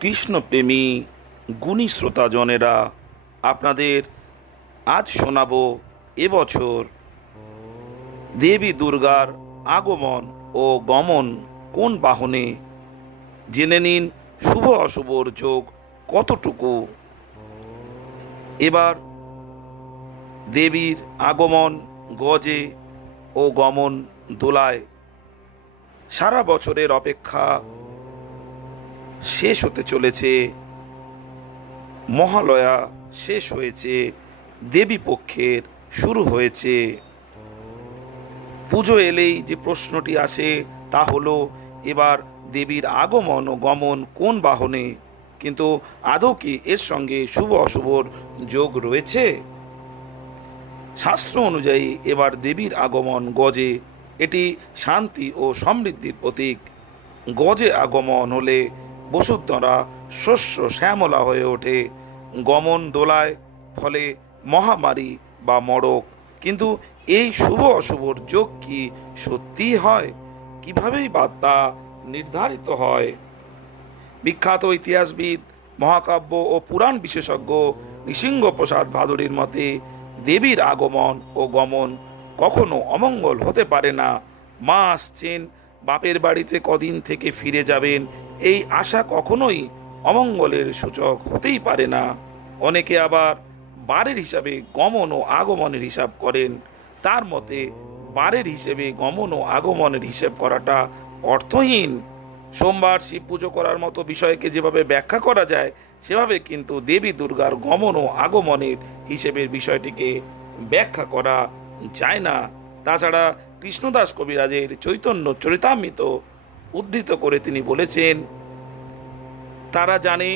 কৃষ্ণপ্রেমী গুণী শ্রোতাজনেরা, আপনাদের আজ শোনাব এবছর দেবী দুর্গার আগমন ও গমন কোন বাহনে। জেনে নিন শুভ অশুভর যোগ কতটুকু। এবার দেবীর আগমন গজে ও গমন দোলায়। সারা বছরের অপেক্ষা শেষ হতে চলেছে। মহালয়া শেষ হয়েছে, দেবী পক্ষের শুরু হয়েছে। পুজো এলেই যে প্রশ্নটি আসে তা হলো এবার দেবীর আগমন ও গমন কোন বাহনে। কিন্তু আদৌ কি এর সঙ্গে শুভ অশুভর যোগ রয়েছে? শাস্ত্র অনুযায়ী এবার দেবীর আগমন গজে। এটি শান্তি ও সমৃদ্ধির প্রতীক। গজে আগমন হলে বসুন্ধরা শস্য শ্যামলা হয়ে ওঠে। গমন দোলায় ফলে মহামারী বা মড়ক। কিন্তু এই শুভ অশুভর যোগ কি সত্যিই হয়? কিভাবেই বা তা নির্ধারিত হয়? বিখ্যাত ইতিহাসবিদ, মহাকাব্য ও পুরাণ বিশেষজ্ঞ নৃসিংহপ্রসাদ ভাদুড়ীর মতে দেবীর আগমন ও গমন কখনো অমঙ্গল হতে পারে না। মা আসছেন, বাপের বাড়িতে কদিন থেকে ফিরে যাবেন, এই আশা কখনোই অমঙ্গলের সূচক হতেই পারে না। অনেকে আবার বারের হিসাবে গমন ও আগমনের হিসাব করেন। তার মতে বারের হিসেবে গমন ও আগমনের হিসেব করাটা অর্থহীন। সোমবার শিব পুজো করার মতো বিষয়কে যেভাবে ব্যাখ্যা করা যায়, সেভাবে কিন্তু দেবী দুর্গার গমন ও আগমনের হিসেবের বিষয়টিকে ব্যাখ্যা করা যায় না। তাছাড়া কৃষ্ণদাস কবিরাজের চৈতন্য চরিতামৃত উদ্ধৃত করে তিনি বলেছেন, তারা জানে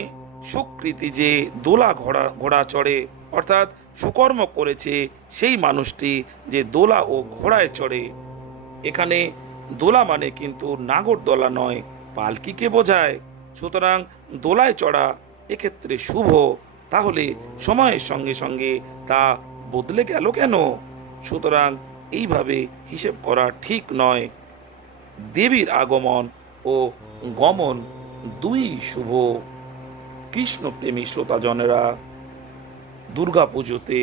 সুকৃতি যে দোলা ঘোড়া চড়ে, অর্থাৎ সুকর্ম করেছে সেই মানুষটি যে দোলা ও ঘোড়ায় চড়ে। এখানে দোলা মানে কিন্তু নাগরদোলা নয়, পালকিকে বোঝায়। সুতরাং দোলায় চড়া এক্ষেত্রে শুভ। তাহলে সময়ের সঙ্গে সঙ্গে তা বদলে গেল কেন? সুতরাং এইভাবে হিসেব করা ঠিক নয়। দেবীর আগমন ও গমন দুই শুভ। কৃষ্ণপ্রেমী শ্রোতাজনেরা, দুর্গা পুজোতে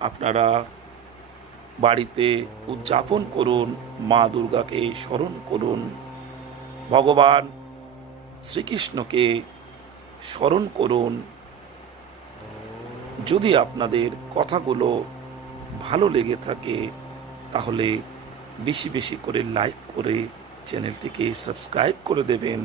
আপনারা বাড়িতে উদযাপন করুন, মা দুর্গাকে স্মরণ করুন, ভগবান শ্রীকৃষ্ণকে স্মরণ করুন। যদি আপনাদের কথাগুলো ভালো লেগে থাকে তাহলে বেশি বেশি করে লাইক করে চ্যানেলটিকে সাবস্ক্রাইব করে দেবেন।